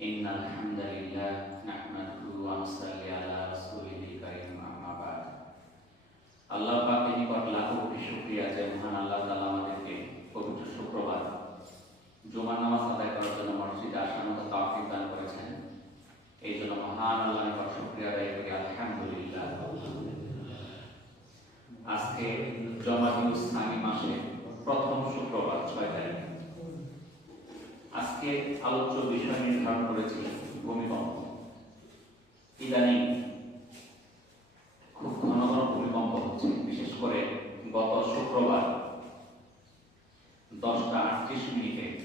إن الحمد لله نحمده ونصلي على رسوله الكريم أما بعد আল্লাহ পাকের নিকট লাখো কোটি শুকরিয়া যে মহান আল্লাহ তাআলা আমাদেরকে পবিত্র শুক্রবার জুমার নামাজ আদায় করার জন্য মসজিদে আসার মতো তৌফিক দান করেছেন। এই জন্য মহান আল্লাহর নিকট শুকরিয়া আদায় করি আলহামদুলিল্লাহ। আজকে জমাতুল ইসলামী মাসে প্রথম শুক্রবার 6 তারিখ। আজকে আলোচ্য বিষয় নির্ধারণ করেছি ভূমিকম্প। ইদানিং খুব ঘন ঘন ভূমিকম্প হচ্ছে, বিশেষ করে গত শুক্রবার 10:38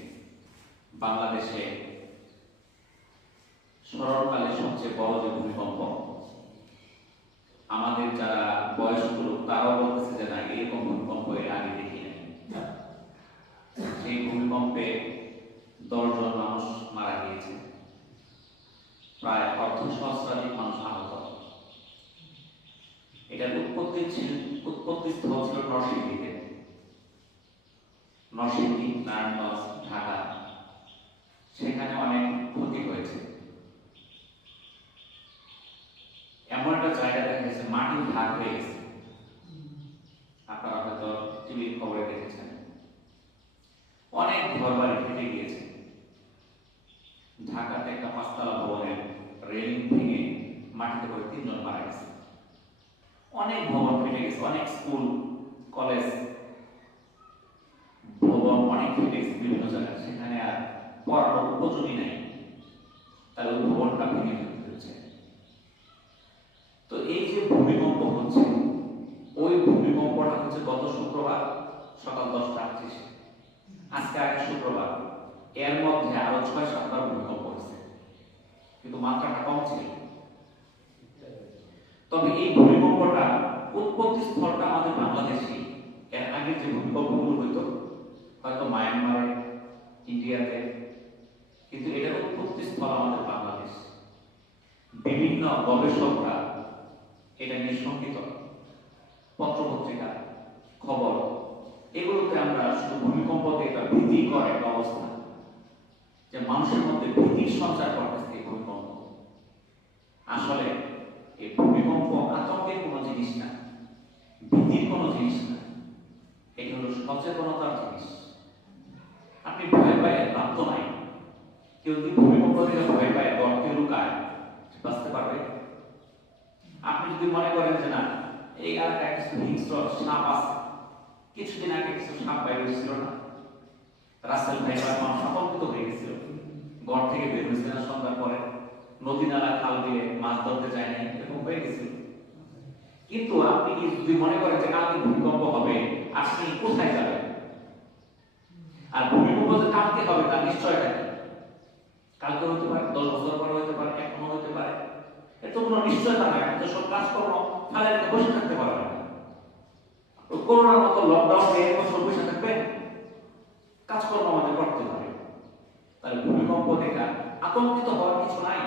বাংলাদেশে স্মরণকালে সবচেয়ে বড় যে ভূমিকম্প, আমাদের যারা বয়স্ক লোক তারাও বলতেছে যে না, এরকম ভূমিকম্প এর আগে দেখি নাই। সেই ভূমিকম্পে 10 জন মানুষ মারা গিয়েছে, প্রায় অর্ধসহস্রাধিক মানুষ আহত। এটার উৎপত্তি স্থল ছিল নরসিংদীতে, নরসিংদী, নারায়ণগঞ্জ, ঢাকা। সেখানে অনেক ক্ষতি হয়েছে। এমন একটা জায়গা দেখা গেছে মাটি ভাগ হয়ে গেছে, আপনারা হয়তো টিভির খবরে দেখেছেন। অনেক ঘরবাড়ি ফেটে গিয়েছে। ঢাকাতে একটা 5তলা ভবনের রেলিং ভেঙে মাটিতে পড়ে 3 জন মারা গেছে। অনেক ভবন ফেটে গেছে, অনেক স্কুল কলেজ ভবন অনেক ফেটে গেছে বিভিন্ন জায়গায়। সেখানে আর পড়ার উপযোগী নেই, তাহলে ওই ভবনটা ভেঙে ফেলছে। তো এই যে ভূমিকম্প হচ্ছে, ওই ভূমিকম্পটা হচ্ছে গত শুক্রবার সকাল 10:38। আজকে আগে শুক্রবার, এর মধ্যে আরো 6-7বার ভূমিকম্প হয়েছে, কিন্তু মাত্রাটা কম ছিল। তবে এই ভূমিকম্পটা উৎপত্তি স্থলটা আমাদের বাংলাদেশে। এর আগে যে ভূমিকম্পগুলো হইতো হয়তো মায়ানমারে, ইন্ডিয়াতে, কিন্তু এটার উৎপত্তি স্থল আমাদের বাংলাদেশ। বিভিন্ন গবেষকরা এটা নিঃসঙ্গিত পত্রপত্রিকা খবর এগুলোতে আমরা শুধু ভূমিকম্পতে এটা ভীতিকর একটা অবস্থা, যে মানুষের মধ্যে ভীতির সঞ্চার করতেছে এই ভূমিকম্প। আসলে এই ভূমিকম্প আতঙ্কের কোনো জিনিস না, ভীতির কোনো জিনিস না, এটি হলো সচেতনতার জিনিস। আপনি ভয় পায় লাভ তো নাই। কেউ যদি ভূমিকম্প থেকে ভয় পায় গর্তে লুকায়, বাঁচতে পারবে? আপনি যদি মনে করেন যে না, এই এলাকায় কিছু হিংস্র সাপ আছে, কিছুদিন আগে কিছু সাপ বাইরে হয়েছিল না, রাসেল ভাই মানুষ আতঙ্কিত হয়ে গেছিল, ঘর থেকে বের হয়েছে না সন্ধ্যার পরে, নদী নালা খাল দিয়ে মাছ ধরতে যায় না, এরকম হয়ে গেছিল। কিন্তু আপনি কি যদি মনে করেন যে কালকে ভূমিকম্প হবে, আপনি কোথায় যাবেন? আর ভূমিকম্প যে কালকে হবে তার নিশ্চয়তা নেই। কালকে হতে পারে, 10 বছর পরে হতে পারে, এখনো হতে পারে, এর তো কোনো নিশ্চয়তা নাই। আপনি তো সব কাজকর্ম ফালে রেখে বসে থাকতে পারবেন না। করোনার মতো লকডাউনে 1 বছর বসে থাকবেন? কাজকর্ম আমাদের করতে হবে। তাহলে ভূমিকম্প দেখা আতঙ্কিত হওয়ার কিছু নাই,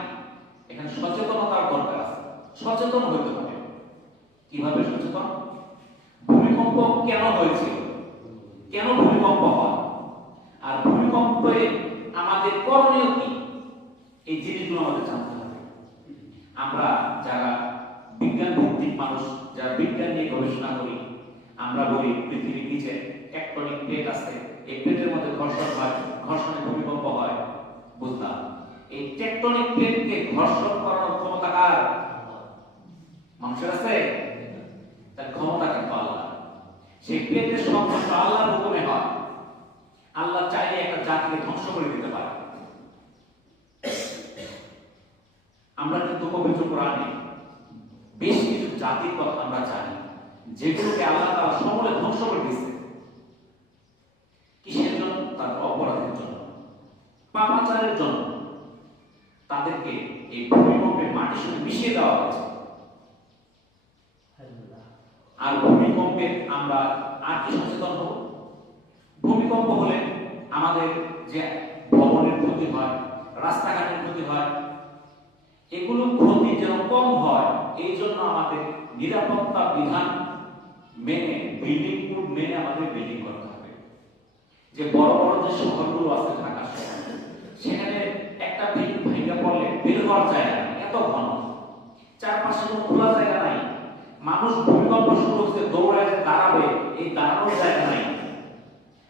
এখানে সচেতনতার দরকার আছে। সচেতন হইতে হবে। কিভাবে সচেতন? ভূমিকম্প কেন হয়েছিল, কেন ভূমিকম্প হয়, আর ভূমিকম্পে আমাদের করণীয় কি, এই জিনিসগুলো আমাদের জানতে হবে। আমরা যারা বিজ্ঞান ভিত্তিক মানুষ, যারা বিজ্ঞান নিয়ে গবেষণা করি, আমরা বলি পৃথিবীর নিচে টেকটনিক প্লেট আছে, এই প্লেটের মধ্যে ঘর্ষণ হয়, ঘর্ষণে ভূমিকম্প হয়। বুঝলাম, এই টেকটনিক প্লেটকে ঘর্ষণ করার ক্ষমতা কার? মানুষের আছে? তার ক্ষমতা কিন্তু আল্লাহ। সেই প্লেটের সংঘর্ষ আল্লাহর হুকুমে হয়। আল্লাহ চাইলে একটা জাতিকে ধ্বংস করে দিতে পারে। আমরা কিন্তু পবিত্র কোরআনে বেশ কিছু জাতির কথা আমরা জানি, যেগুলোকে আল্লাহ তাআলা সমূলে ধ্বংস করে দিয়েছে। কিসের জন্য? তার অপরাধের জন্য, পাপাচারের জন্য। তাদেরকে এই ভূমিকম্পের মাটির সাথে মিশিয়ে দেওয়া হয়েছে। আর ভূমিকম্পে আমরা আর কি সচেতন হব? ভূমিকম্প হলে আমাদের যে ভবনের ক্ষতি হয়, রাস্তাঘাটের ক্ষতি হয়, এগুলো ক্ষতি যেন কম হয়, এই জন্য আমাদের নিরাপত্তা বিধান মেনে, বিল্ডিং কোড মেনে আমাদের বিল্ডিং করতে হবে। যে বড় বড় যে শহরগুলো আছে হওয়ার জায়গা নেই, এত ঘন, চারপাশে কোনো খোলা জায়গা নাই। মানুষ ভূমিকম্প শুরু হচ্ছে দৌড়ায় দাঁড়াবে, এই দাঁড়ানোর জায়গা নাই।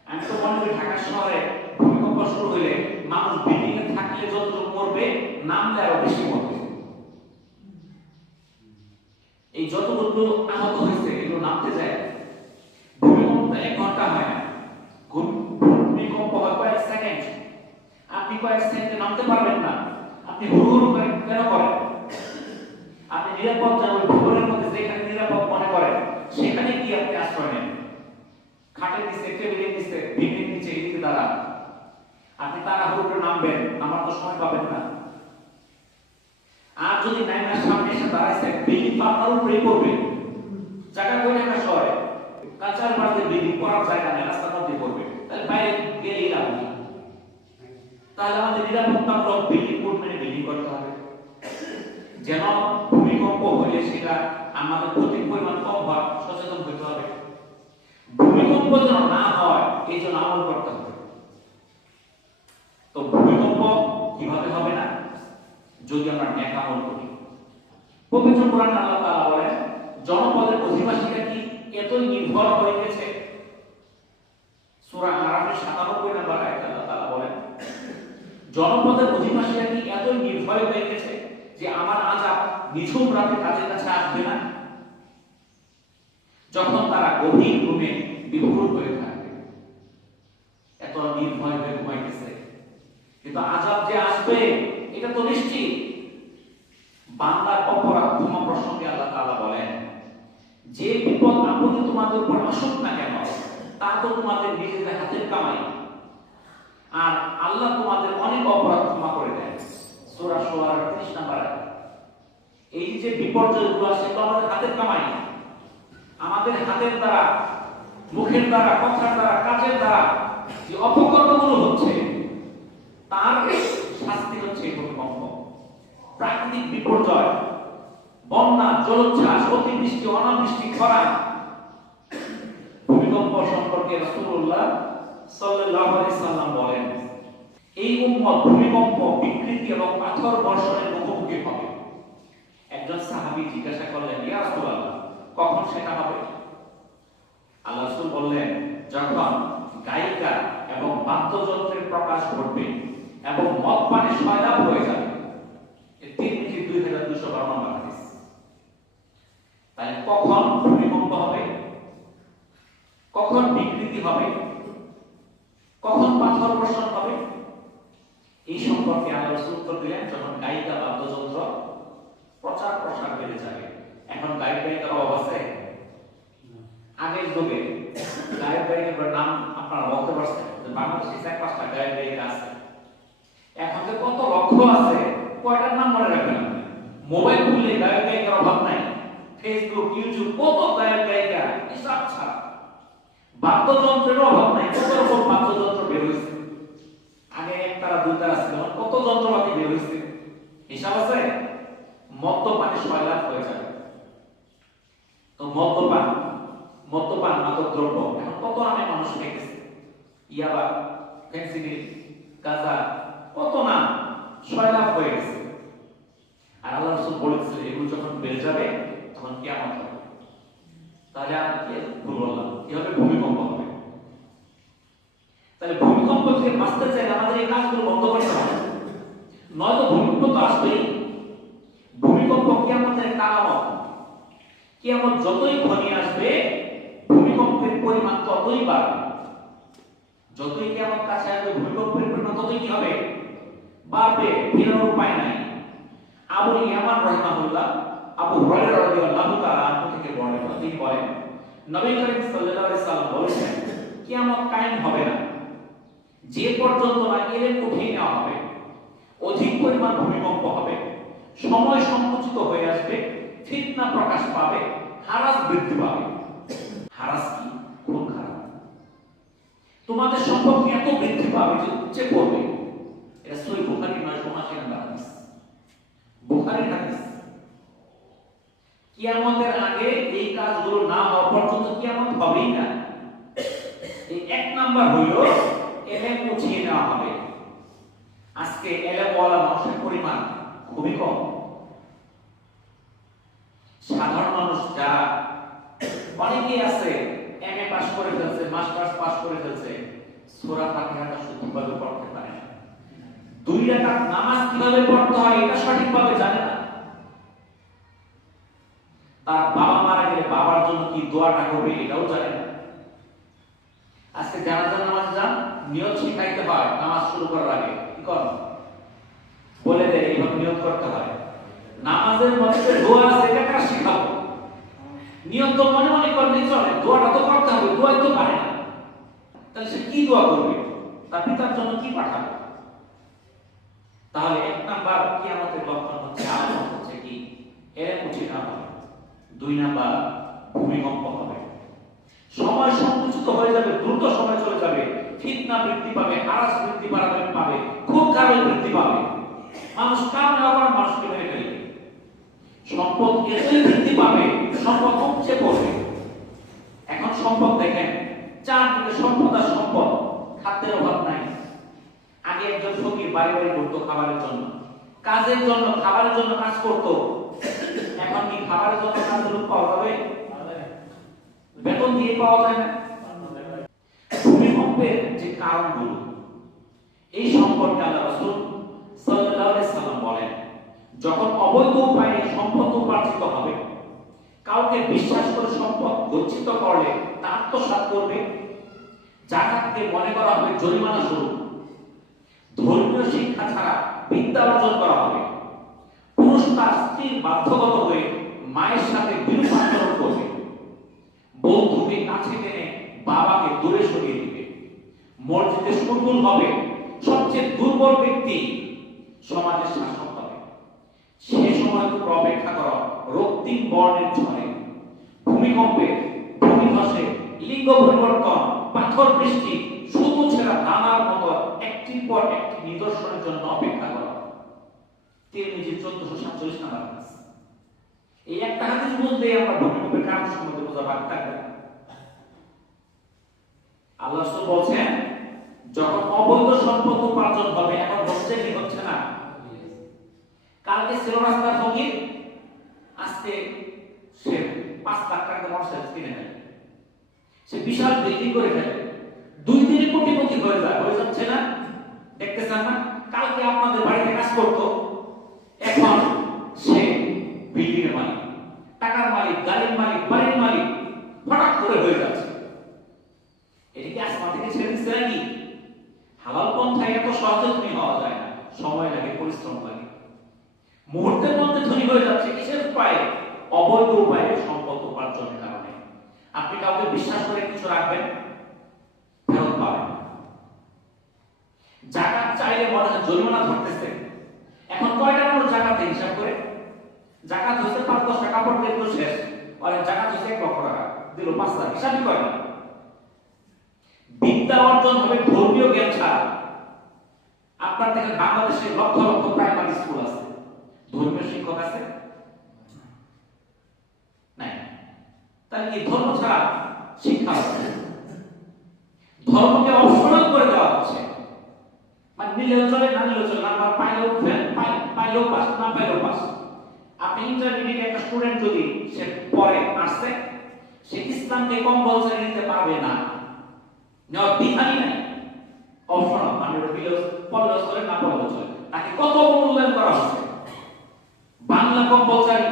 আমি তো মনে করি ঢাকা শহরে ভূমিকম্প শুরু হলে মানুষ বিল্ডিং এ থাকলে যতটুকু মরবে, নামলে আরো বেশি মরবে। এই যতটুকু আহত হয়েছে এগুলো নামতে যায়। ভূমিকম্প 1 ঘন্টা হয় না, ভূমিকম্প হয় কয়েক সেকেন্ড। আপনি কয়েক সেকেন্ডে নামতে পারবেন না, আপনি হুড় হুড় করে কেন করেন? আপনি নিরাপদ জায়গায় ভবনের মধ্যে যেখানে নিরাপদ মনে করেন সেখানে কি আপনি আশ্রয় নেন? খাটের নিচে, টেবিলের নিচে, বিল্ডিং নিচে, এদিকে দাঁড়ান। আপনি তাড়াহুড়ো করে নামবেন, নামার তো সময় পাবেন না। আর যদি নাইমার সামনে এসে দাঁড়াইছে, বিল্ডিং আপনার উপরেই পড়বে। জায়গা কই ঢাকা শহরে কাঁচার বাড়িতে বিল্ডিং পড়ার জায়গা নেই, রাস্তার মধ্যে পড়বে, তাহলে বাইরে গেলেই লাভ নেই। তাহলে আমাদের নিরাপত্তামূলক বিল্ডিং কোড মেনে বিল্ডিং করতে হবে, যেন ভূমিকম্প হলে সেটা আমাদের ক্ষতির পরিমাণ কম হয়, সচেতন হতে হবে। ভূমিকম্প যেন না হয় এই জন্য আমল করতে হবে। তো ভূমিকম্প কিভাবে হবে না? যদি আমরা নেক আমল করি। পবিত্র কোরআনে আল্লাহ তাআলা বলেন, জনপদের অধিবাসীরা কি এতই নির্ভর হয়ে গেছে? সূরা আরাফের 97 নম্বর আয়াতে আল্লাহ তাআলা বলেন, জনপদের অধিবাসীরা কি এতই নির্ভয় হয়ে গেছে যে আমার আযাব নিঝুম রাতে তাদের কাছে আসবে না? যখন তারা গভীর ঘুমে বিভোর হয়ে থাকবে, এত নির্ভয় হয়ে ঘুমাইতেছে। কিন্তু আযাব যে আসবে এটা তো নিশ্চিত। বান্দার অপরাধ ক্ষমা প্রসঙ্গে আল্লাহ তাআলা বলেন, যে বিপদ আপদে তোমাদের উপর আসুক না কেন তা তো তোমাদের নিজেদের হাতের কামাই, আর আল্লাহ তোমাদের অনেক অপরাধ ক্ষমা করে দেন। সূরা শুআরা 30 নম্বর আয়াত। এই যে বিপর্যয়গুলো আসে তো আমাদের হাতের কামাই, আমাদের হাতের দ্বারা, মুখের দ্বারা, কথার দ্বারা, কাজের দ্বারা যে অপকর্মগুলো হচ্ছে তার শাস্তি হচ্ছে ভূমিকম্প। প্রাকৃতিক বিপর্যয়, বন্যা, জলোচ্ছ্বাস, অতিবৃষ্টি, অনাবৃষ্টি, খরা। ভূমিকম্প সম্পর্কে রাসূলুল্লাহ সাল্লাল্লাহু আলাইহি সাল্লাম বলেন, এই উম্মত ভূমিকম্প, বিকৃতি এবং পাথর বর্ষণের মুখোমুখি হবে। একজন সাহাবী জিজ্ঞাসা করলেন, ইয়া রাসূলুল্লাহ, কখন সেটা হবে? আল্লাহ রাসূল বললেন, যখন গায়িকা এবং বাদ্যযন্ত্রের প্রকাশ ঘটবে এবং মদ পানে সয়লাব হয়ে যাবে। 3,2212 নম্বর হাদিস। তাই কখন ভূমিকম্প হবে, কখন বিকৃতি হবে, কখন পাথর বর্ষণ হবে, এই সম্পর্কে আল্লাহ রাসূল উত্তর দিলেন, যখন গায়িকা বাদ্যযন্ত্র প্রচার প্রসার বেড়ে যাবে। এখন গায়িকার অভাব আছে? আগের যুগে গায়কের নাম আপনারা বলতে পারছেন, বাংলাদেশে 4-5টা গায়ক আছে। এখন যে কত লক্ষ আছে, কয়টার নাম মনে রাখবেন? মোবাইল খুললে গায়কের অভাব নাই, ফেসবুক, ইউটিউব, কত গায়িকা, হিসাব ছাড়া। বাদ্যযন্ত্রের অভাব নাই, কত রকম বাদ্যযন্ত্র বের হয়েছে। আগে একতারা দুইতারা ছিল, কত যন্ত্রপাতি বের হয়েছে, হিসাব আছে? মদ্যপানে সয়লাব হয়ে যাবে। তো মদ্যপান মাদক দ্রব্য এখন কত নামে মানুষ খেয়েছে, ইয়াবা, ফেন্সিডিল, গাঁজা, কত নাম, সয়লাব হয়ে গেছে। আর আল্লাহ রাসূল বলেছে এগুলো যখন বেড়ে যাবে তখন কিয়ামত হবে। তাহলে আর কি ভুল বললাম, কি হবে? ভূমিকম্প হবে। তাহলে ভূমিকম্প থেকে বাঁচতে চাইলে আমাদের এই কাজগুলো বন্ধ করতে হবে, নয়তো ভূমিকম্প তো আসবেই। ভূমিকম্প কিয়ামতের একটা আলামত। কিয়ামত যতই ঘনিয়ে আসবে ভূমিকম্পের পরিমাণ ততই বাড়বে। যতই কিয়ামত কাছে আসবে ভূমিকম্পের পরিমাণ ততই কি হবে? বাড়বে। ফেরার উপায় নাই। আবু ইয়ামান রাহিমাহুল্লাহ আবু হুরায়রা রাদিয়াল্লাহু তাআলা আনহু থেকে বর্ণিত, তিনি বলেন, নবী করিম সাল্লাল্লাহু আলাইহি সাল্লাম বলেছেন, কিয়ামত কায়েম হবে না যে পর্যন্ত না এলেম উঠিয়ে নেওয়া হবে, অধিক পরিমাণ ভূমিকম্প হবে, সময় সংকুচিত হয়ে আসবে, ফিতনা প্রকাশ পাবে, হারাস বৃদ্ধি পাবে। হারাস কি? খুব খারাপ। তোমাদের সম্পর্ক এত বৃদ্ধি পাবে যে উপচে পড়বে। এটা সহিহ বুখারী 980 নম্বর হাদিস। বুখারীর হাদিস। কিয়ামতের আগে এই কাজগুলো না হওয়া পর্যন্ত কিয়ামত হবেই না। এই এক নাম্বার হইল এলেম উঠিয়ে নেওয়া হবে। আজকে এলেম ওয়ালা মানুষের পরিমাণ খুবই কম। সাধারণ মানুষ যারা অনেকেই আছে এমএ পাস করে ফেলছে, মাস্টার্স পাস করে ফেলছে, সূরা ফাতিহাটা শুদ্ধভাবে পড়তে পারে না, 2 রাকাত নামাজ কিভাবে পড়তে হয় এটা সঠিকভাবে জানে না। তার বাবা মারা গেলে বাবার জন্য কি দোয়াটা করবে এটাও জানে না। আজকে জানাজার নামাজ যান, নিয়ত শিখাইতে হয় নামাজ শুরু করার আগে, কি কর বলে দেয় এইভাবে নিয়ত করতে হয়। নামাজের মধ্যে দোয়া আছে, এটা কার শিখাবো? নিয়ত তো মনে মনে করলেই চলে, দোয়াটা তো করতে হবে, দোয়াই তো পারে না, তাহলে সে কি দোয়া করবে? তার পিতার জন্য কি পাঠাবে? তাহলে 1 নাম্বার কিয়ামতের লক্ষণ হচ্ছে, আলামত হচ্ছে কি? এর উচিত না হবে। 2 নাম্বার ভূমিকম্প হবে, সময় সংকুচিত হয়ে যাবে, দ্রুত সময় চলে যাবে, ফিতনা বৃদ্ধি পাবে, হারাস বৃদ্ধি পাবে, খুব খারাপ বৃদ্ধি পাবে, মানুষ কামনা করার মানুষকে মেরে ফেলবে, সম্পদ এতই বৃদ্ধি পাবে, সম্পদ কমছে পড়বে। এখন সম্পদ দেখেন, চারদিকে সম্পদ আর সম্পদ, খাদ্যের অভাব নাই। আগে একজন ফকির বাড়ি বাড়ি ঘুরতো খাবারের জন্য, কাজের জন্য, খাবারের জন্য কাজ করতো। এখন কি খাবারের জন্য কাজের লোক পাওয়া যাবে? বেতন দিয়ে পাওয়া যায় না। ভূমিকম্পের যে কারণগুলো, এই সম্পর্কে আল্লাহ রাসূল সাল্লাল্লাহু আলাইহি সাল্লাম বলেন, যখন অবৈধ উপায়ে সম্পদ উপার্জিত হবে, কাউকে বিশ্বাস করে সম্পদ গচ্ছিত করলে তা আত্মসাৎ করবে, যাকাতকে মনে করা হবে জরিমানা স্বরূপ, ধর্মীয় শিক্ষা ছাড়া বিদ্যা অর্জন করা হবে, পুরুষ তার স্ত্রীর বাধ্যগত হয়ে মায়ের সাথে বিরূপ আচরণ করবে, বন্ধুকে কাছে টেনে বাবাকে দূরে সরিয়ে দিবে, মসজিদে শোরগোল হবে, সবচেয়ে দুর্বল ব্যক্তি সমাজের শাসক হবে। সে সময় তো অপেক্ষা করো রক্তিম বর্ণের ঝড়ে, ভূমিকম্পে, ভূমিধসে, লিঙ্গ পরিবর্তন, পাথর বৃষ্টি, শুধু ছেঁড়া দানার মতো একটির পর একটি নিদর্শনের জন্য অপেক্ষা করো। তিরমিজি 1447 নাম্বার হাদিস। এই একটা হাদিস বুঝলে আমরা ভূমিকম্পের কারণ সম্বন্ধে বোঝা বাকি থাকবে না। আল্লাহ রাসূল বলেন, যখন অবৈধ সম্পদ উপার্জন হবে, এখন হচ্ছে কি হচ্ছে না? কালকে ছিল রাস্তার ফকির, আজকে সে 5 লাখ টাকা মোটরসাইকেল কিনে নেয়, সে বিশাল বিল্ডিং করে ফেলে, 2-3 কোটিপতি হয়ে যায়, হয়ে যাচ্ছে না? দেখতেছেন না? কালকে আপনাদের বাড়িতে কাজ করতো, এখন সে বিল্ডিং এর মালিক, টাকার মালিক, গাড়ির মালিক, বাড়ির মালিক, হঠাৎ করে হয়ে যাচ্ছে। এটা কি আসমান থেকে ছেড়ে দিচ্ছে নাকি? হালাল পন্থায় এত সহজে ধনী হওয়া যায় না, সময় লাগে, পরিশ্রম লাগে। মুহূর্তের মধ্যে ধনী হয়ে যাচ্ছে কিসের উপায়ে? অবৈধ উপায়ে সম্পদ উপার্জনের কারণে। আপনি কাউকে বিশ্বাস করে কিছু রাখবেন, ফেরত পাবেন। জাকাত চাইলে মনে হয় জরিমানা ধরতেছে। এখন কয়টা মানুষ জাকাতে হিসাব করে? জাকাত হচ্ছে 5-10 টাকা পড়লে তো শেষ, আর জাকাত হচ্ছে 1 লক্ষ টাকা দিল 5 লাখ, হিসাবই করে না। বিদ্যা অর্জন হবে ধর্মীয় জ্ঞান ছাড়া। আপনার থেকে বাংলাদেশে লক্ষ লক্ষ প্রাইমারি স্কুল আছে, ধর্মীয় শিক্ষক আছে নাই? তাহলে কি ধর্ম ছাড়া শিক্ষা হচ্ছে? ধর্মকে অপশনাল করে দেওয়া হচ্ছে, মানে নিলেও চলে, না নিলেও চলে, নাম্বার পাইলেও ফেল, পাইলেও পাস, না পাইলেও পাস। আপনি ইন্টারমিডিয়েট একটা স্টুডেন্ট যদি সে পরে আসছে, সে ইসলামকে কম্পালসারি নিতে পারবে না, নেওয়ার বিধানই নাই, অপশনাল, মানে পড়লেও চলে, না পড়লেও চলে। তাকে কত মূল্যায়ন করা হচ্ছে। বাংলা কম্পালসারি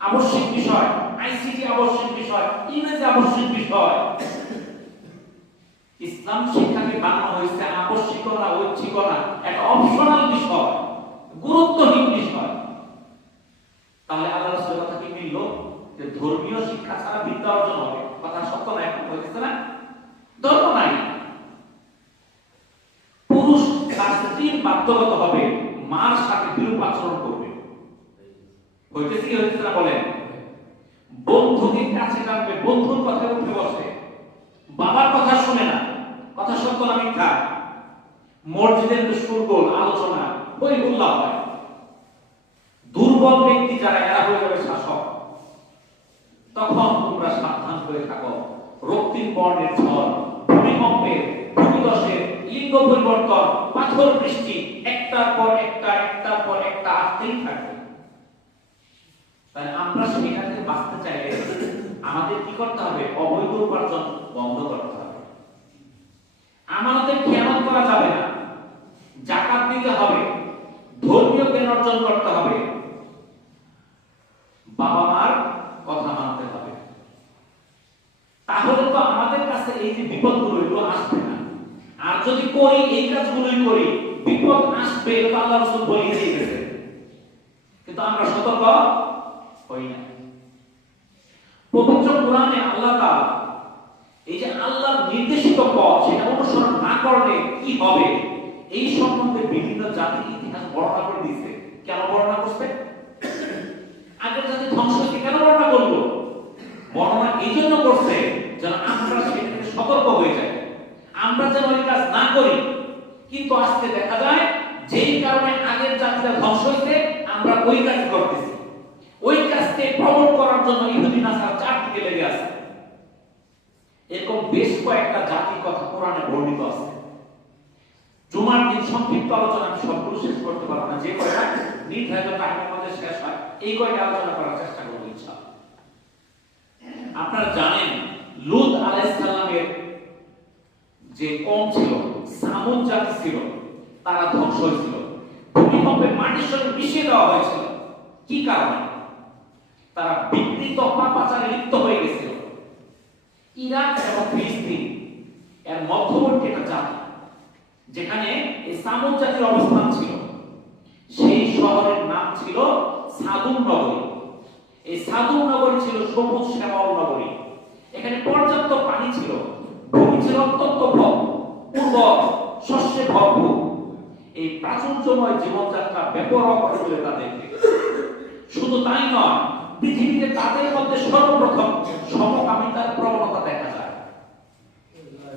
আবশ্যিক বিষয়, আইসিটি আবশ্যিক বিষয়, ইংরেজি আবশ্যিক বিষয়। ইসলাম শিক্ষাকে বানানো হয়েছে আবশ্যিকতা, ঐচ্ছিকতা, একটা অপশনাল বিষয়, গুরুত্বহীন বিষয়। তাহলে আল্লাহ রাসূলের কথা কি মিলল যে ধর্মীয় শিক্ষা ছাড়া বিদ্যা অর্জন হবে? কথা সত্য না? এখন হয়েছে না? ধর্ম নাই। পুরুষ তার স্ত্রীর বাধ্যগত হবে মার সাথে বিরূপ আচরণ করবে। হইতেছে কি হইতেছে না বলেন? বন্ধুকে কাছে টানবে, বন্ধুর কথায় উঠে বসে, বাবার কথা শুনে না। কথা সত্য না মিথ্যা? মসজিদের শোরগোল, আলোচনা, হইহুল্লাহ হয়। দুর্বল ব্যক্তি যারা, এরা হয়ে যাবে শাসক। তখন তোমরা সাবধান করে থাকো। রক্তিম বর্ণের ঝড়, ভূমিকম্পের, ভূমিধসের, লিঙ্গ পরিবর্তন, পাথর বৃষ্টি, একটার পর একটা, একটার পর একটা তাহলে আমরা সেখান থেকে বাঁচতে চাইলে আমাদের কি করতে হবে? অবৈধ উপার্জন বন্ধ করতে হবে। আমাদের খেয়ানত করা যাবে না, যাকাত দিতে হবে, ধর্মীয় জ্ঞান অর্জন করতে হবে, বাবা মার কথা মানতে হবে। তাহলে তো আমাদের কাছে এই যে বিপদগুলো এগুলো আসবে না। আর যদি করি, এই কাজগুলোই করি, বিপদ আসবে, এটা আল্লাহ রাসূল বলে দিয়ে গেছে, কিন্তু আমরা সতর্ক হই না। পবিত্র কোরআনে আল্লাহ তাআলা এই যে আল্লাহর নির্দেশিত পথ সেটা অনুসরণ না করলে কি হবে এই সম্বন্ধে বিভিন্ন জাতির ইতিহাস বর্ণনা করে দিয়েছে। কেন বর্ণনা করছে? আগের জাতি ধ্বংস হয়েছে কেন বর্ণনা করলো? বর্ণনা এই জন্য করছে যেন আমরা সেটা থেকে সতর্ক হয়ে যাই, আমরা যেন ওই কাজ না করি। কিন্তু আজকে দেখা যায় যেই কারণে আগের জাতিটা ধ্বংস হয়েছে আমরা ওই কাজ করতেছি। ওই কাজকে প্রমোট করার জন্য ইহুদি নাসারা চারদিকে লেগে আছে। এরকম বেশ কয়েকটা জাতির কথা কোরআনে বর্ণিত আছে। জুমার দিন সংক্ষিপ্ত আলোচনা আমি সবগুলো শেষ করতে পারবো না, যে কয়টা নির্ধারিত টাইমের মধ্যে শেষ হয় এই কয়টা আলোচনা করার চেষ্টা করব ইনশাআল্লাহ। আপনারা জানেন লূত আলাইহিস সালামের যে কওম ছিল, সামুদ জাতি ছিল, তারা ধ্বংস হয়েছিল। ভূমিকম্পে মাটির সঙ্গে মিশিয়ে দেওয়া হয়েছিল। কি কারণে? তারা বিকৃত পাপাচারে লিপ্ত হয়ে গেছিল। ইরাক এবং ফিলিস্তিন এর মধ্যবর্তী একটা জাতি, যেখানে এই সামুদ জাতির অবস্থান ছিল, সেই শহরের নাম ছিল সাদুম নগরী। এই সাদুম নগরী ছিল সবুজ শ্যামল নগরী। এখানে পর্যাপ্ত পানি ছিল, ভূমি ছিল অত্যন্ত উর্বর, শস্যে ভরপুর। এই প্রাচুর্যময় জীবনযাত্রা বেপরোয়া করে তোলে তাদেরকে। শুধু তাই নয়, পৃথিবীতে তাদের মধ্যে সর্বপ্রথম সমকামিতার প্রবণতা দেখা যায়,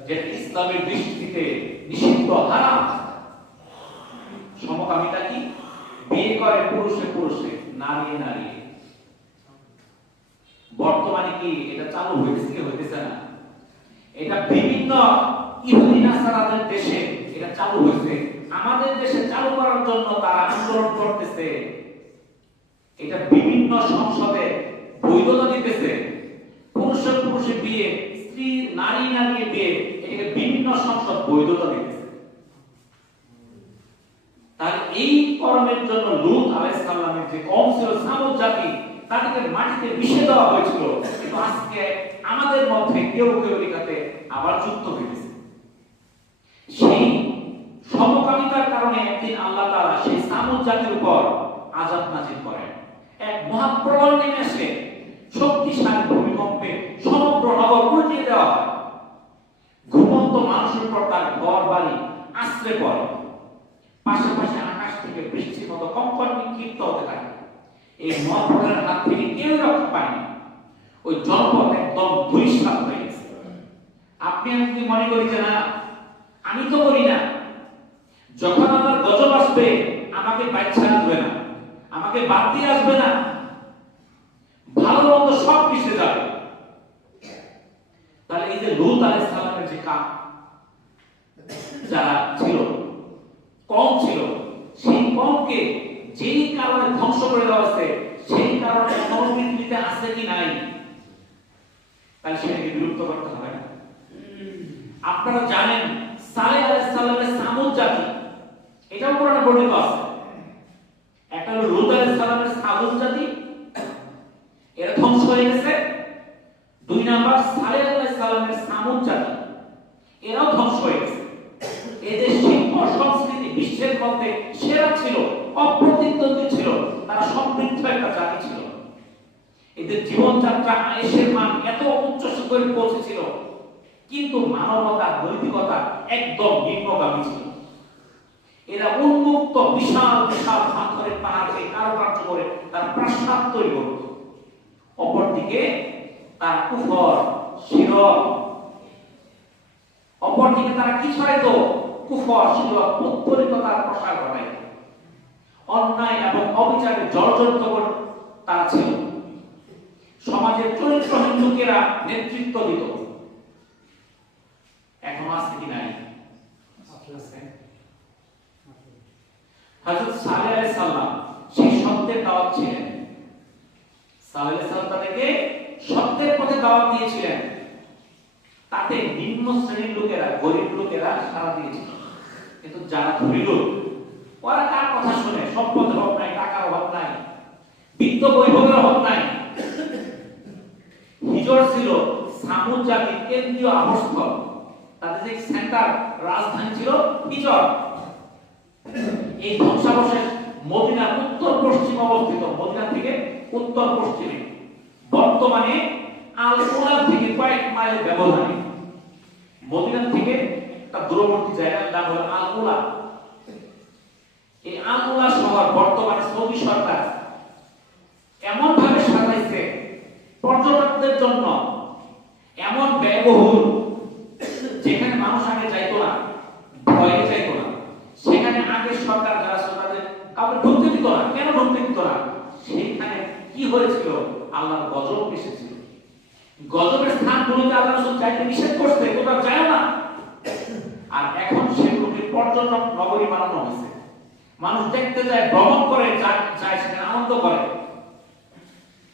যেটা ইসলামের দৃষ্টিতে নিষিদ্ধ, হারাম। সমকামিতা কি? বিয়ে করে পুরুষে পুরুষে, নারী নারী। বর্তমানে কি এটা চালু হয়েছে কি হইতেছে না? এটা বিভিন্ন ইহুদি নাসারাদের দেশে এটা চালু হয়েছে। আমাদের দেশে চালু করার জন্য তারা আন্দোলন করতেছে। এটা বিভিন্ন সংসদে বৈধতা দিতেছে। পুরুষের পুরুষে বিয়ে, স্ত্রী নারী নারী বিয়ে, এটাকে বিভিন্ন সংসদ বৈধতা দিতেছে। তার এই কর্মের জন্য লূত আলাইহিস সালামের যে কওম ছিল সামুদ জাতি, তাদেরকে মাটিতে মিশিয়ে দেওয়া হয়েছিল। কিন্তু আজকে আমাদের মধ্যে কেউ কেউ এটাতে আবার যুক্ত হয়েছে। সেই সমকামিতার কারণে একদিন আল্লাহ তাআলা সেই সামুদ জাতির উপর আযাব নাযিল করেন। এক মহাপ্রলয় নেমে আসে, শক্তিশালী ভূমিকম্পে সমগ্র নগর উল্টিয়ে দেওয়া হয়। ঘুমন্ত মানুষের উপর তার ঘর বাড়ি আশ্রয় পড়ে। পাশাপাশি আকাশ থেকে বৃষ্টির মতো কম্পন বিক্ষিপ্ত হতে থাকে। এই মহাপ্রলয়ের হাত থেকে কেউ রক্ষা পায়নি। ওই জনপদ একদম ধূলিসাৎ হয়ে গেছে। আপনি আমি কি মনে করি যে না, আমি তো করি না, যখন আমার গজব আসবে আমাকে বাচ্চা আসবে না, আমাকে বাদ দিয়ে আসবে না, ভালো মন্দ সব মিশে যাবে। তাহলে এই যে লূত আলাইহিস সালামের যে কাম যারা ছিল, কম ছিল, সেই কমকে যেই কারণে ধ্বংস করে দেওয়া হয়েছে, সেই কারণে পৃথিবীতে আছে কি নাই, তাহলে সেটাকে বিলুপ্ত করতে হবে না। আপনারা জানেন সালেহ আলাইহিস সালামের সামুদ জাতি, এটাও কোরআনে বর্ণিত আছে। একটা হলো লূত আলাইহিস সালামের সামুদ জাতি, এরা ধ্বংস হয়ে গেছে। দুই নাম্বার সালেহ আলাইহিস সালামের সামুদ জাতি, এরাও ধ্বংস হয়ে গেছে। এদের শিল্প সংস্কৃতি বিশ্বের মধ্যে সেরা ছিল, অপ্রতিদ্বন্দ্বী ছিল, তারা সমৃদ্ধ একটা জাতি ছিল। এদের জীবনযাত্রা আয়েশের মান এত উচ্চ শিখরে পৌঁছেছিল, কিন্তু মানবতা নৈতিকতা একদম নিম্নগামী ছিল। এরা উন্মুক্ত বিশাল বিশাল পাথরের পাহাড়কে কারুকার্য করে তার প্রাসাদ তৈরি করত। অপরদিকে তার কুফর, শিরক, অপরদিকে তারা কি ছড়াইতো? কুফর, শিরক, পৌত্তলিকতার প্রসার ঘটাইত। অন্যায় এবং অবিচারে জর্জরিত করে তারা ছিল। সমাজের চরিত্রহীন লোকেরা নেতৃত্ব দিত। এখন আছে কি নাই? হযরত সালেহ আলাইহিস সালাম সেই সত্যের দাওয়াত ছিলেন, সালেহ আলাইহিস সালাম তাদেরকে সত্যের পথে দাওয়াত দিয়েছিলেন, তাতে নিম্ন শ্রেণীর লোকেরা, গরিব লোকেরা সাড়া দিয়েছিল। কিন্তু যারা ধনী লোক, ওরা কার কথা শুনে? সম্পদের অভাব নাই, টাকার অভাব নাই, বিত্ত বৈভবের অভাব নাই। হিজর ছিল সামুদ জাতির কেন্দ্রীয় আবাসস্থল, তাদের যে সেন্টার রাজধানী ছিল হিজর। এই ধ্বংসাবশেষ মদিনার উত্তর পশ্চিম অবস্থিত, মদিনা থেকে উত্তর পশ্চিমে, বর্তমানে আল-কোলা থেকে কয়েক মাইল ব্যবধানে। মদিনা থেকে একটা দূরবর্তী জায়গার নাম হলো আল-কোলা। এই আল-কোলা শহর বর্তমানে সৌদি সরকার এমন ভাবে সাজাইছে পর্যটকদের জন্য, এমন ব্যয়বহুল, যেখানে মানুষ আগে যাইতো না, ভয়ে যাইতো না। সেখানে আগে সরকার যারা তাদের কাউকে ঢুকতে দিত না। কেন ঢুকতে দিত না? সেইখানে কি হয়েছিল? আল্লাহর গজব এসেছিল। গজবের স্থানগুলোতে আল্লাহ রাসূল যাইতে নিষেধ করতে, তোমরা যাও না। আর এখন সেগুলোকে পর্যটক নগরী বানানো হয়েছে। মানুষ দেখতে যায়, ভ্রমণ করে, যায় সেখানে আনন্দ করে।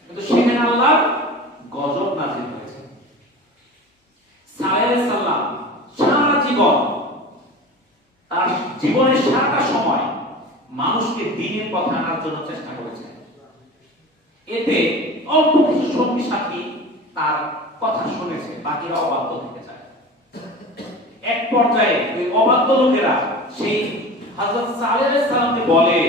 কিন্তু সেখানে আল্লাহ গজব নাযিল হয়েছে। সালেহ আলাইহিস সালাম সারা জীবন, তার জীবনের সারাটা সময় মানুষকে দ্বীনের পথে আনার জন্য চেষ্টা করেছেন। এতে অল্প কিছু সঙ্গী সাথী তার কথা শুনেছে, বাকিরা অবাধ্য থেকে যায়। এক পর্যায়ে ওই অবাধ্য লোকেরা সেই হযরত সালেহ আলাইহিস সালামকে বলে,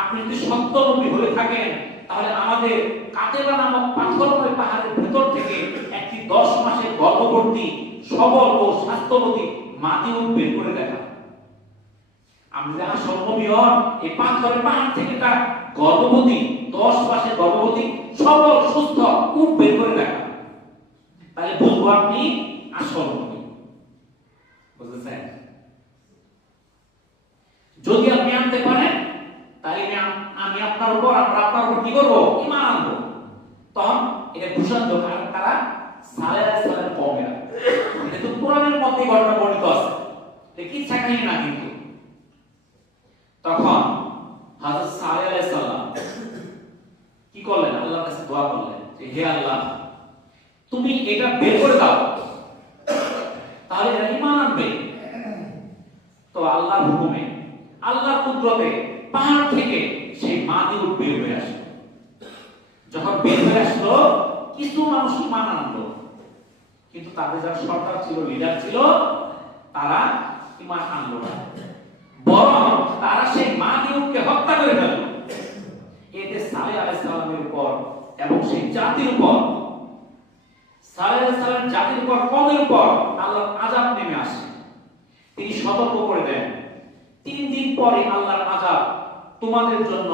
আপনি যদি সত্য নবী হয়ে থাকেন, তাহলে আমাদের কাতেবা নামক পাথরময় পাহাড়ের ভেতর থেকে একটি 10 মাসের গর্ভবতী সবল ও স্বাস্থ্যবতী মাটি বের করে দেখা। আমি যে আসল নবী হন, এই পাথরের পাহাড় থেকে একটা গর্ভবতী 10 মাসের গর্ভবতী সবল সুস্থ উট বের করে দেখা, তাহলে বুঝবো আপনি আসল নবী। বুঝেছেন? যদি আপনি আনতে পারেন, তাহলে আমি আপনার উপর, আমরা আপনার উপর কি করবো? ঈমান আনবো। তখন এটা ঘোষণা দেব তারা সালেহ আলাইহিস সালামের কওমেরা। এটা তো কোরআনের মধ্যে ঘটনা বর্ণিত আছে, এটা কি ছাকাই না। কিন্তু তখন হযরত সালেহ আলাইহিস সালাম কি করলেন? আল্লাহর কাছে দোয়া করলেন যে হে আল্লাহ, তুমি এটা বের করে দাও, তাহলে এরা ঈমান আনবে। তো আল্লাহর হুকুমে, আল্লাহর কুদরতে পাহাড় থেকে সেই মাটি উঠ বের হয়ে আসে। যখন বের হয়ে আসলো, কিছু মানুষ ঈমান আনলো, কিন্তু তাদের যারা সরকার ছিল, লিডার ছিল, তারা ঈমান আনলো না, বরং তারা সেই মাটি উঠকে হত্যা করে ফেললো। এতে সালেহ আলাইহিস সালামের উপর এবং সেই জাতির উপর, সালেহ আলাইহিস সালামের জাতির উপর, কওমের উপর আল্লাহর আযাব নেমে আসে। তিনি সতর্ক করে দেন, 3 দিন পরে আল্লাহর আযাব তোমাদের জন্য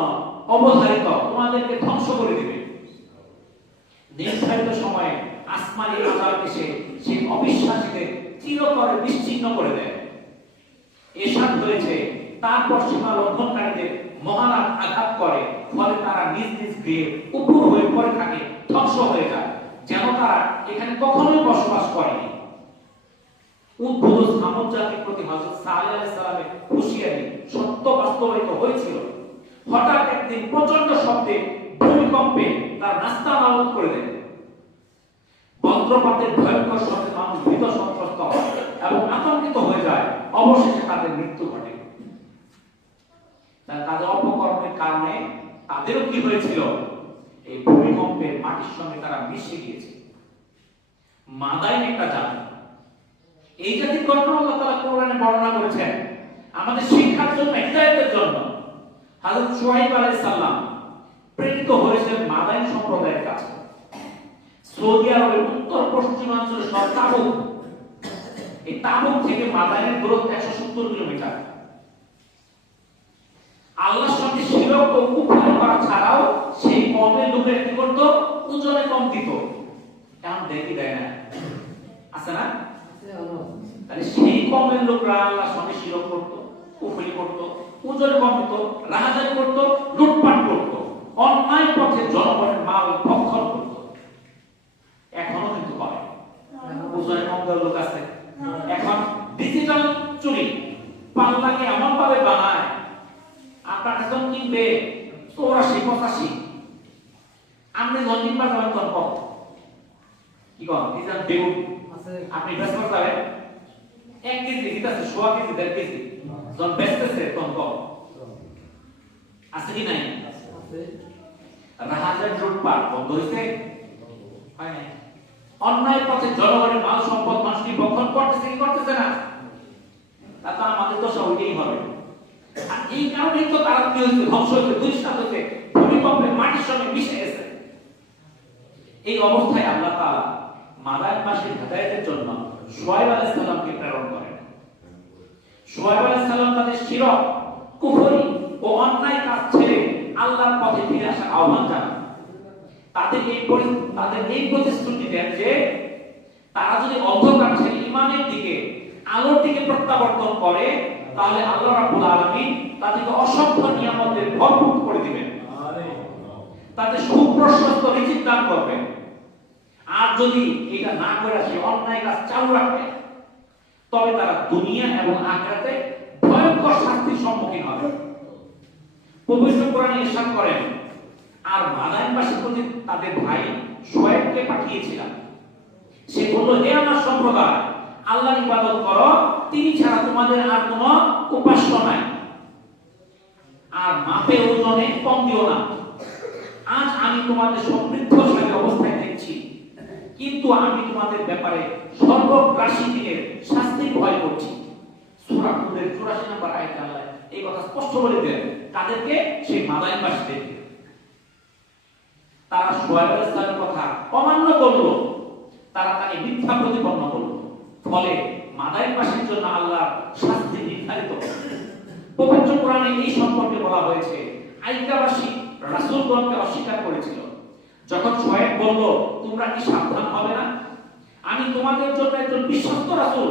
অবধারিত, তোমাদেরকে ধ্বংস করে দিবে। নির্ধারিত সময়ে আসমানি আযাব এসে সেই অবিশ্বাসীদের চিরতরে নিশ্চিহ্ন করে দেয়। এরশাদ হয়েছে, তারপর সীমা লঙ্ঘনকারীদের মহান আঘাত করে, ফলে তারা নিজ নিজ গৃহে উপর হয়ে পড়ে থাকে, ধ্বংস হয়ে যায়, যেন তারা এখানে কখনোই বসবাস করেনি। উদ্ভূত সামুদ জাতির প্রতি হযরত সালেহ আলাইহিস সালামের হুঁশিয়ারি সত্য বাস্তবায়িত হয়েছিল। হঠাৎ একদিন প্রচন্ড শব্দে, ভূমিকম্পে তার নাস্তানাবুদ করে দেয়। বজ্রপাতের ভয়ঙ্কর শব্দে মানুষ ভীত সন্ত্রস্ত হয় এবং আতঙ্কিত হয়ে যায়। অবশেষে তাদের মৃত্যু ঘটে। তাদের অপকর্মের কারণে তাদেরও কি হয়েছিল? এই ভূমিকম্পের মাটির সঙ্গে তারা মিশে গিয়েছে। মাদাইন একটা জাতি, এই জাতির ঘটনা আল্লাহ তাআলা কোরআনে বর্ণনা করেছেন আমাদের শিক্ষার জন্য, হিদায়াতের জন্য। হযরত শুআয়ব আলাইহিস সালাম প্রেরিত হয়েছিলেন মাদাইন সম্প্রদায়ের কাছে। সৌদি আরবের উত্তর পশ্চিমাঞ্চলে তাবুক, এই তাবুক থেকে মাদাইনের দূরত্ব 170 কিলোমিটার। আল্লাহর সঙ্গে শিরক ও কুফরি করা ছাড়াও সেই কওমের লোকেরা কি করত? ওজনে কম দিত। কারণ দেখি দেয় না, আছে না? তাহলে সেই কওমের লোকরা আল্লাহর সঙ্গে শিরক করত, কুফরি করত, ওজনে কম দিত, রাহাজানি করত, লুটপাট করত, অন্যায় পথে জনগণের মাল ভক্ষণ করত। এখনো কিন্তু করে, ওজনে কম দেওয়ার লোক আছে। এখন ডিজিটাল চুরি পাল্লাকে এমন ভাবে বানায়, আপনার একজন কিনবে 84-85, আপনি জন্মিন বা যাবেন তখন কম কি কম এই যে বেগুন আপনি বেশ করে যাবেন 1 কেজি দিতেছে 100 কেজি 1.5 কেজি যখন বেচতেছে তখন কম আছে কি নাই রাহাজার লুটপাট বন্ধ হয়েছে হয় নাই অন্যায় পথে জনগণের মাল সম্পদ মানুষকে বক্ষণ করতেছে কি করতেছে না তা তো আমাদের তো সবই হবে আর এই কারণেই তো তারা কি হয়েছে ধ্বংস হয়েছে দুঃসাত হয়েছে ভূমিকম্পে মাটির সঙ্গে মিশে গেছে এই অবস্থায় আল্লাহ তাআলা মাদায়ানবাসীর হেদায়েতের জন্য শুআয়ব আলাইহিস সালামকে প্রেরণ করেন শুআয়ব আলাইহিস সালাম তাদের শিরক কুফরি ও অন্যায় কাজ ছেড়ে আল্লাহর পথে ফিরে আসার আহ্বান জানান তাদের এই প্রতিশ্রুতি দেন যে তারা যদি অন্ধকার ছেড়ে ঈমানের দিকে আলোর দিকে প্রত্যাবর্তন করে তাহলে আল্লাহ রাব্বুল আলামিন তাদেরকে অসংখ্য নিয়ামতের ভরপুর করে দিবেন তাদের সুপ্রশস্ত রিজিক দান করবেন আর যদি এটা না করে সে অন্যায় কাজ চালু রাখে তবে তারা দুনিয়া এবং আখিরাতে ভয়ঙ্কর শাস্তির সম্মুখীন হবে পবিত্র কোরআনে ইরশাদ করেন আর মাদায়ানবাসীর প্রতি তাদের ভাই শুআয়বকে পাঠিয়েছিলাম সে বলল হে আমার সম্প্রদায় আল্লাহর ইবাদত করো তিনি ছাড়া তোমাদের আর কোনো উপাস্য নাই আর মাপে ওজনে কম দিও না আজ আমি তোমাদের সমৃদ্ধশালী অবস্থায় দেখছি কিন্তু আমি তোমাদের ব্যাপারে সর্বগ্রাসী দিনের শাস্তির ভয় করছি সূরা হুদের 84 নম্বর আয়াতে আল্লাহ এই কথা স্পষ্ট বলে দেন তাদেরকে সেই মাদায়ানবাসীদেরকে তারা শুআয়ব আলাইহিস সালামের কথা অমান্য করলো তারা তাকে মিথ্যা প্রতিপন্ন করলো ফলে মাদায়ানবাসীর জন্য আল্লাহ শাস্তি নির্ধারিত পবিত্র কোরআনে এই সম্পর্কে বলা হয়েছে আইকাবাসী রাসূলগণকে অস্বীকার করেছিল যখন শুআয়ব বলল তোমরা কি সাবধান হবে না আমি তোমাদের জন্য একজন বিশ্বস্ত রাসূল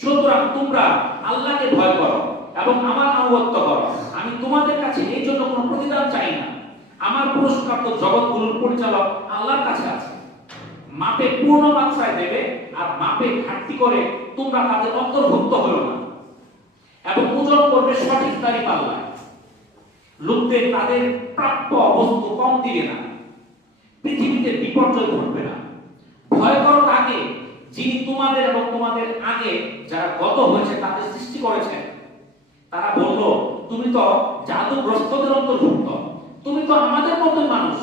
সুতরাং তোমরা আল্লাহকে ভয় করো এবং আমার আনুগত্য করো আমি তোমাদের কাছে এই জন্য কোনো প্রতিদান চাই না আমার পুরস্কার তো জগৎগুলোর পরিচালক আল্লাহর কাছে আছে মাপে পূর্ণ মাত্রায় দেবে আর মাপে ঘাটতি করে তোমরা তাদের অন্তর্ভুক্ত হলো না এবং ওজন করবে সঠিক দাড়ি পাল্লায় লোকদের তাদের প্রাপ্য বস্তু কম দিবে না পৃথিবীতে বিপর্যয় ঘটবে না ভয় করো তাকে যিনি তোমাদের এবং তোমাদের আগে যারা গত হয়েছে তাদের সৃষ্টি করেছেন তারা বলল তুমি তো জাদুগ্রস্তদের অন্তর্ভুক্ত তুমি তো আমাদের মতোই মানুষ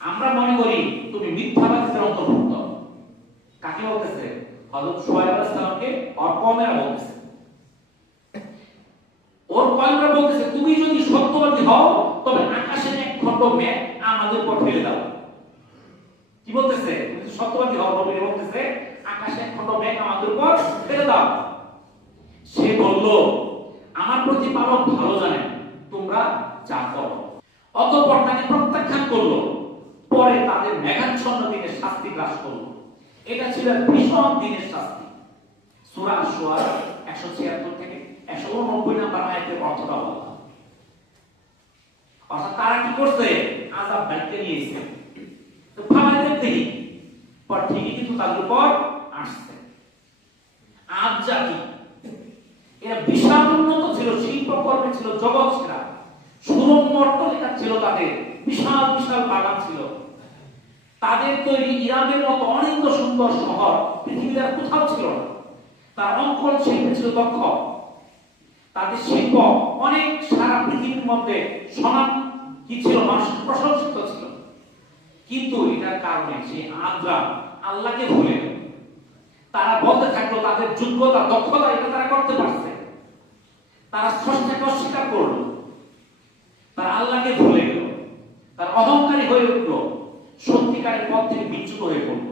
আমরা মনে করি তুমি মিথ্যাবাদীদের অন্তর্ভুক্ত কাকে বলতেছে হযরত শুআয়ব আলাইহিস সালামকে ওর কওমেরা বলতেছে ওর কওমেরা বলতেছে তুমি যদি সত্যবাদী হও তবে আকাশের এক খণ্ড মেঘ আমাদের উপর ফেলে দাও কি বলতেছে তুমি যদি সত্যবাদী হও নবী বলতেছে আকাশের এক খণ্ড মেঘ আমাদের উপর ফেলে দাও সে বলল আমার প্রতিপালক ভালো জানেন তোমরা যা করো অতঃপর তাকে প্রত্যাখ্যান করলো পরে তাদের মেঘাচ্ছন্ন দিনের শাস্তি গ্রাস করলো এটা ছিল ভীষণ দিনের শাস্তি সূরা আশ-শুআরা 176 থেকে 189 নম্বর আয়াতের অর্থটা বলা অর্থাৎ তারা কি করছে আযাব বাইকে নিয়েছে তো ভাবাইতে দেখি পর ঠিকই কিন্তু তাদের উপর আসছে আজ জাতি এরা বিশাল উন্নত ছিল শিল্পকর্মে ছিল জগৎ সেরা সুরম্য অট্টালিকা ছিল তাদের বিশাল বিশাল বাগান ছিল তাদের তৈরি ইরানের মতো অনেক সুন্দর শহর পৃথিবীর আর কোথাও ছিল না তার অঙ্কন শিল্পে ছিল দক্ষ তাদের শিল্প অনেক সারা পৃথিবীর মধ্যে সমান কি ছিল মানুষ প্রশংসিত ছিল কিন্তু এটার কারণে সেই আদরা আল্লাহকে ভুলে গেল তারা বলতে থাকলো তাদের যোগ্যতা দক্ষতা এটা তারা করতে পারছে তারা স্রষ্টাকে অস্বীকার করলো তারা আল্লাহকে ভুলে গেল তার অহংকারী হয়ে উঠলো সত্যিকারের পথ থেকে বিচ্যুত হয়ে পড়ল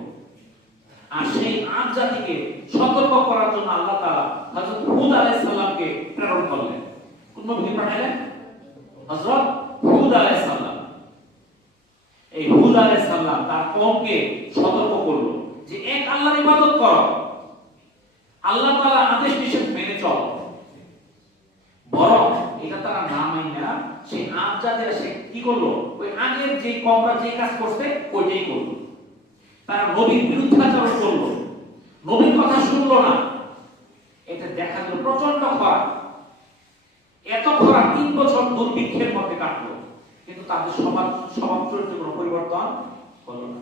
আর সেই আদ জাতিকে সতর্ক করার জন্য আল্লাহ তাআলা হযরত হুদ আলাইহিস সালামকে প্রেরণ করলেন কোন নবী পাঠালেন হযরত হুদ আলাইহিস সালাম এই হুদ আলাইহিস সালাম তার কওমকে সতর্ক করলো যে এক আল্লাহর ইবাদত করো আল্লাহ তাআলা আদেশ নিষেধ মেনে চলো বরং এটা তারা না মাইনা সেই আদ জাতিরা সে কি করলো ওই আগের যে কওমরা যে কাজ করতে ওইটাই করলো তারা নবীর বিরুদ্ধাচরণ করলো নবীর কথা শুনলো না এটা দেখা গেল প্রচন্ড খরা এত খরা 3 বছর দুর্ভিক্ষের মধ্যে কাটলো কিন্তু তাদের স্বভাব চরিত্রে কোনো পরিবর্তন হলো না।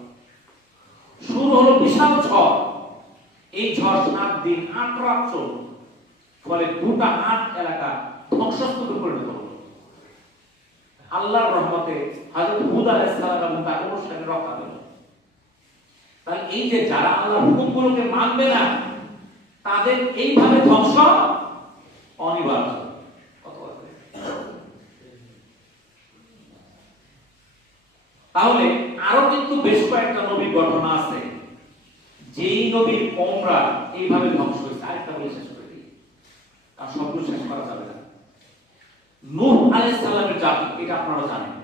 শুরু হলো বিশাল ঝড়। এই ঝড় 7 দিন 8 রাত চলল, ফলে গোটা 8 এলাকা ধ্বংসস্তূপে পরিণত হলো। আল্লাহর রহমতে হযরত হুদ আলাইহিস সালাম এবং তার অনুসারী রক্ষা পেল। তাহলে এই যে যারা আল্লাহর হুকুমগুলোকে মানবে না, তাদের এইভাবে ধ্বংস অনিবার্য। তাহলে আরো কিন্তু বেশ কয়েকটা নবীর ঘটনা আছে, যেই নবীর কওমরা এইভাবে ধ্বংস হয়েছে। আরেকটা বলে শেষ করে দিই, কারণ সবগুলো শেষ করা যাবে না। নূহ আলাইহিস সালামের জাতি, এটা আপনারা জানেন।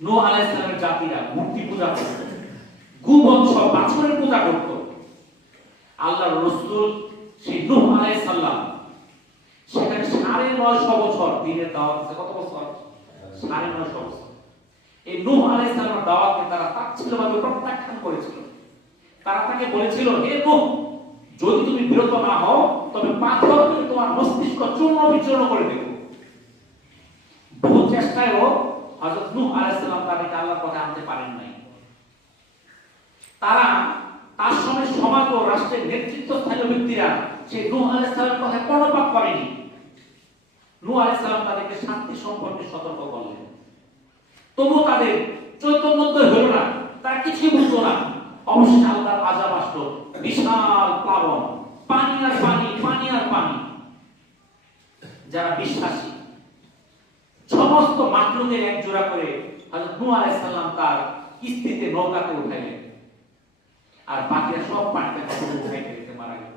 নূহ আলাইহিস সালামের জাতিরা মূর্তি পূজা করত, গোবংশ বাছুরের পূজা করত। আল্লাহর রাসূল সেই নূহ আলাইহিস সালাম সেখানে 950 বছর দিনের দাওয়াত দিতে। কত বছর? 950 বছর। এই নূহ আলাইহিস সালামের দাওয়াতকে তারা তাচ্ছিল্যভাবে প্রত্যাখ্যান করেছিল। তারা তাকে বলেছিল, হে নূহ, যদি তুমি বিরত না হও তবে পাথরকে তোমার মস্তিষ্ক চূর্ণ বিচূর্ণ করে দেব। বহু চেষ্টায়ও হযরত নূহ আলাইহিস সালাম তাদেরকে আল্লাহর পথে আনতে পারেন নাই। তারা তার সময় সমাজ ও রাষ্ট্রের নেতৃত্বস্থানীয় ব্যক্তিরা সেই নূহ আলাইহিস সালামের কথা কর্ণপাত করেনি। নূহ আলাইহিস সালাম তাদেরকে শান্তি সম্পর্কে সতর্ক করলেন, তবুও তাদের চৈতন্যোদয় হলো না, তারা কিছুই বুঝলো না। অবশ্যই আল্লাহর আযাব আসলো, বিশাল প্লাবন, পানি আর পানি, পানি আর পানি। যারা বিশ্বাসী সমস্ত মাখলুকের এক জোড়া করে হযরত নূহ আলাইহিস সালাম তার কিস্তিতে নৌকাতে উঠাইলেন, আর বাকিরা সব পানিতে উঠাইতে দিতে মারা গেল।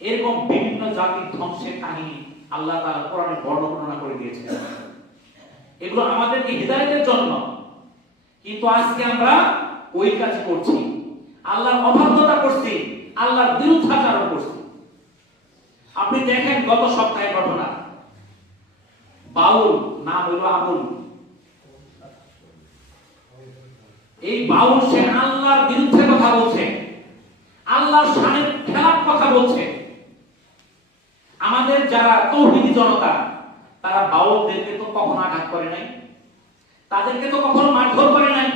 এরকম বিভিন্ন জাতির ধ্বংসের কাহিনী আল্লাহ তাআলা কোরআনে বর্ণনা করে দিয়েছেন। এগুলো আমাদেরকে হিদায়াতের জন্য, কিন্তু আজকে আমরা ওই কাজ করছি, আল্লাহর অবাধ্যতা করছি, আল্লাহর বিরুদ্ধাচরণ করছি। আপনি দেখেন গত সপ্তাহের ঘটনা, বাউল নাম হলো আবুল। এই বাউল সে আল্লাহর বিরুদ্ধে কথা বলছে, আল্লাহর শানের খেলাফ কথা বলছে। আমাদের যারা তৌহিদি জনতা, তারা বাউলদেরকে তো কখনো আঘাত করে নাই, তাদেরকে তো কখনো মারধর করে নাই,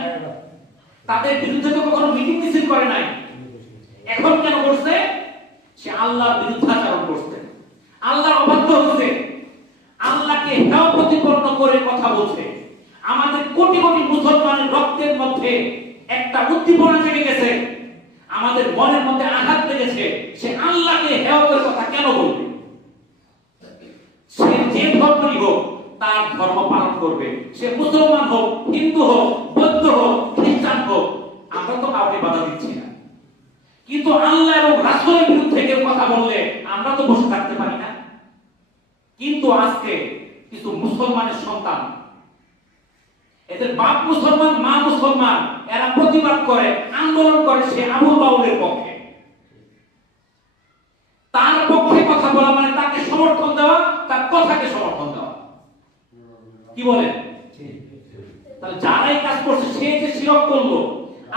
তাদের বিরুদ্ধে তো কখনো মিটিং মিছিল করে নাই। এখন কেন করছে? সে আল্লাহর বিরুদ্ধাচরণ করছে, আল্লাহর অবাধ্য হচ্ছে, আল্লাহকে হেয় প্রতিপন্ন করে কথা বলছে। আমাদের কোটি কোটি মুসলমানের রক্তের মধ্যে একটা উদ্দীপনা জেগে গেছে, আমাদের মনের মধ্যে আঘাত লেগেছে। সে আল্লাহকে হেয় করে কথা কেন বলবে? সে যে ধর্মই হোক তার ধর্ম পালন করবে, সে মুসলমান হোক, হিন্দু হোক, বৌদ্ধ হোক, খ্রিস্টান হোক, আমরা তো কাউকে বাধা দিচ্ছি না। কিন্তু আল্লাহ এবং রাসূলের বিরুদ্ধে কেউ কথা বললে আমরা তো বসে থাকতে পারি না। কিন্তু আজকে কিছু মুসলমানের সন্তান, এদের বাপ মুসলমান, মা মুসলমান, এরা প্রতিবাদ করে, আন্দোলন করে সে আবুল বাউলের পক্ষে। তার পক্ষে কথা বলা মানে তাকে সমর্থন দেওয়া, তার কথাকে সমর্থন দেওয়া। কি বলেন? তাহলে যারাই কাজ করছে, সে যে শিরক করলো,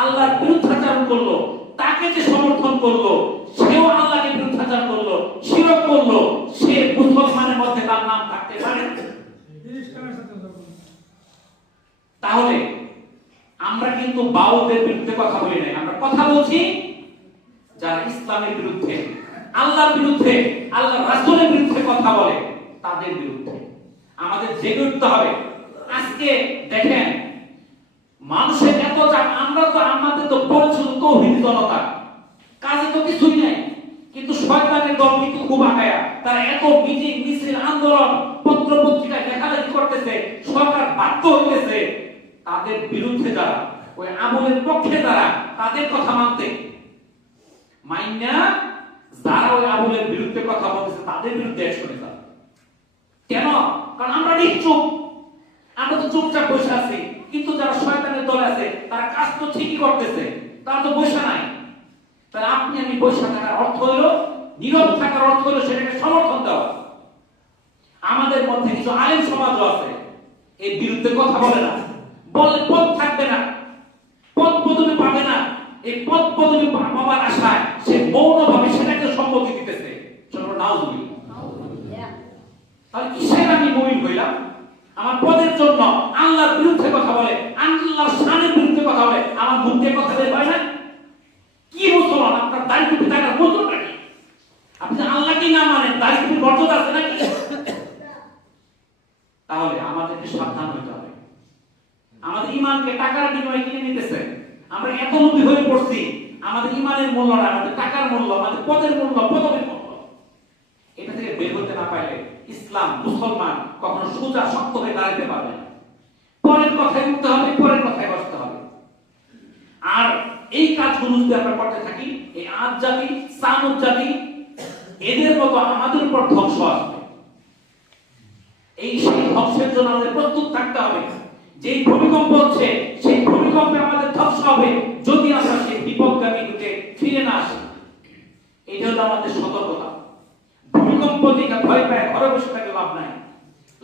আল্লাহর বিরুদ্ধাচরণ করলো, তাকে যে সমর্থন করলো, সেও আল্লাহকে বিরুদ্ধাচরণ করলো, শিরক করলো, সে মুসলমানের মধ্যে তার নাম থাকতে পারে। তাহলে আমরা কিন্তু বাউলদের বিরুদ্ধে কথা বলি নাই, আমরা কথা বলছি যারা ইসলামের বিরুদ্ধে, আল্লাহর বিরুদ্ধে, আল্লাহর রাসূলের বিরুদ্ধে কথা বলে, তাদের বিরুদ্ধে আমাদের জেগে উঠতে হবে। আজকে দেখেন মানুষের এত চাপ, আমাদের তো বলছিল তৌহিদি জনতা, কাজে তো কিছুই নাই, কিন্তু শয়তানের দল কিন্তু খুব আগায়া, তারা এত মিটিং মিছিল আন্দোলন পত্র পত্রিকায় লেখালেখি করতেছে, সরকার বাধ্য হইতেছে তাদের বিরুদ্ধে যারা, ওই আমলের পক্ষে যারা, তাদের কথা মানতে। মাইন্না যারা ওই আমলের বিরুদ্ধে কথা বলতেছে তাদের বিরুদ্ধে অ্যাকশন নিতে। কেন? কারণ আমরা নিশ্চুপ, আমরা তো চুপচাপ বসে আছি, কিন্তু যারা শয়তানের দলে আছে তারা কাজ তো ঠিকই করতেছে, তারা তো বসে নাই। তাহলে আপনি আমি বসে থাকার অর্থ হলো, নীরব থাকার অর্থ হলো সেটাকে সমর্থন দেওয়া। আমাদের মধ্যে কিছু আলেম সমাজও আছে এই বিরুদ্ধে কথা বলে না, বলে পদ থাকবে না, পদ পদবি পাবে না, এই পদ পদবি পাবার আশায় সে মৌনভাবে সেটাকে সম্মতি দিতেছে। চলো নাউজুবিল্লাহ। তাহলে কিসের আমি মুমিন হইলাম? আমার পদের জন্য, দাড়ি টুপি থাকার মূল্যটা কি? আপনি আল্লাহকে না মানেন, দাড়ি টুপির মর্যাদা আছে নাকি? তাহলে আমাদেরকে সাবধান হতে হবে। আমাদের ইমানকে টাকার বিনিময়ে কিনে নিতেছে। আমরা এত লোভী হয়ে পড়ছি, আমাদের ইমানের মূল্য না, আমাদের টাকার মূল্য, আমাদের পদের মূল্য, পদবীর মূল্য। এটা থেকে বের হতে না পারলে ইসলাম, মুসলমান কখনো সোজা শক্ত হয়ে দাঁড়াতে পারবে না। পরের কথায় উঠতে হবে, পরের কথায় বসতে হবে। আর এই কাজগুলো যদি আমরা করতে থাকি, এই আজ জাতি, সামুদ জাতি, এদের মতো আমাদের উপর ধ্বংস আসবে। এই সেই ধ্বংসের জন্য আমাদের প্রস্তুত থাকতে হবে। যেই ভূমিকম্প হচ্ছে, সেই ভূমিকম্পে আমাদের ধ্বংস হবে যদি আমরা সেই বিপদগামী রূপে ফিরে না আসি। এটা হলো আমাদের সতর্কতা। ভূমিকম্প থেকে ভয় পায় ঘরে বসে থাকলে লাভ নাই।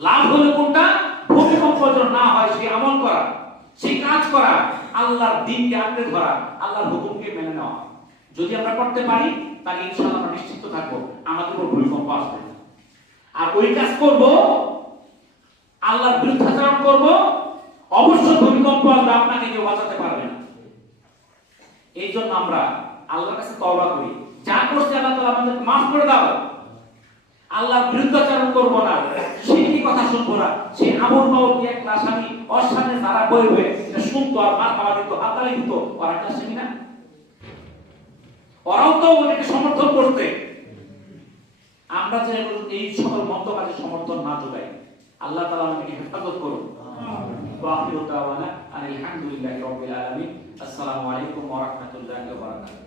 লাভ হলো কোনটা? ভূমিকম্প যেন না হয় সেই আমল করা, সেই কাজ করা, আল্লাহর দ্বীনকে আঁকড়ে ধরা, আল্লাহর হুকুমকে মেনে নেওয়া। যদি আমরা করতে পারি তাহলে ইনশাআল্লাহ আমরা নিশ্চিত থাকবো আমাদের উপর ভূমিকম্প আসবে না। আর ওই কাজ করব, আল্লাহর বিরুদ্ধাচরণ করব, অবশ্যই ভূমিকম্প আসবে, আপনাকে কেউ বাঁচাতে পারবে না। এই জন্য আমরা আল্লাহর কাছে তওবা করি, যা করছে আল্লাহ তাআলা আমাদেরকে মাফ করে দাও। আল্লাহর বিরুদ্ধাচরণ করব না, শিরকি কথা শুনবো না। সেই আমর মাওর কি এক আসামি ওর সামনে যারা বইবে এটা শুনতো আর মার খাওয়া দিত, হাতালি দিত, ওরা একটা আসামি না? ওরাও তো ওটাকে সমর্থন করতে। আমরা যে এই সকল মন্দ কাজে সমর্থন না যোগাই, আল্লাহ তাআলা আমাদেরকে হেফাজত করুন। ওয়া আখিরু দাওয়ানা আলহামদুলিল্লাহি রাব্বিল আলামিন। আসসালামু আলাইকুম ওয়া রাহমাতুল্লাহি ওয়া বারাকাতুহু।